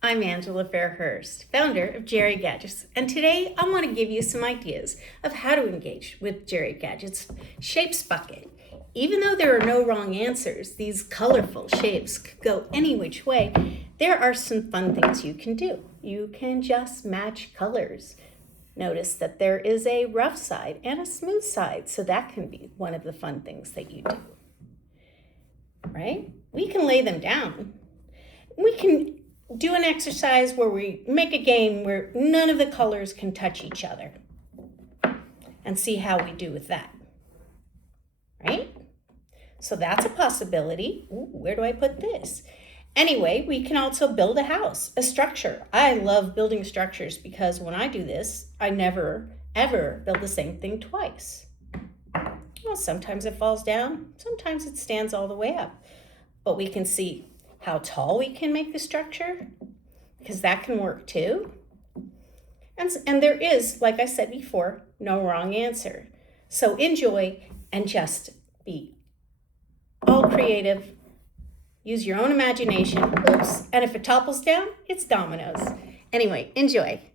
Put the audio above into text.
I'm Angela Fairhurst, founder of Geri-Gadgets, and today I want to give you some ideas of how to engage with Geri-Gadgets Shapes Bucket. Even though there are no wrong answers, these colorful shapes could go any which way. There are some fun things you can do. You can just match colors. Notice that there is a rough side and a smooth side, so that can be one of the fun things that you do. Right? We can lay them down. We can do an exercise where we make a game where none of the colors can touch each other and see how we do with that, right? So that's a possibility. Ooh, where do I put this? Anyway, we can also build a house, a structure. I love building structures because when I do this, I never, ever build the same thing twice. Well, sometimes it falls down, sometimes it stands all the way up, but we can see how tall we can make the structure, because that can work too. And there is, like I said before, no wrong answer. So enjoy and just be all creative. Use your own imagination. Oops. And if it topples down, it's dominoes. Anyway, enjoy.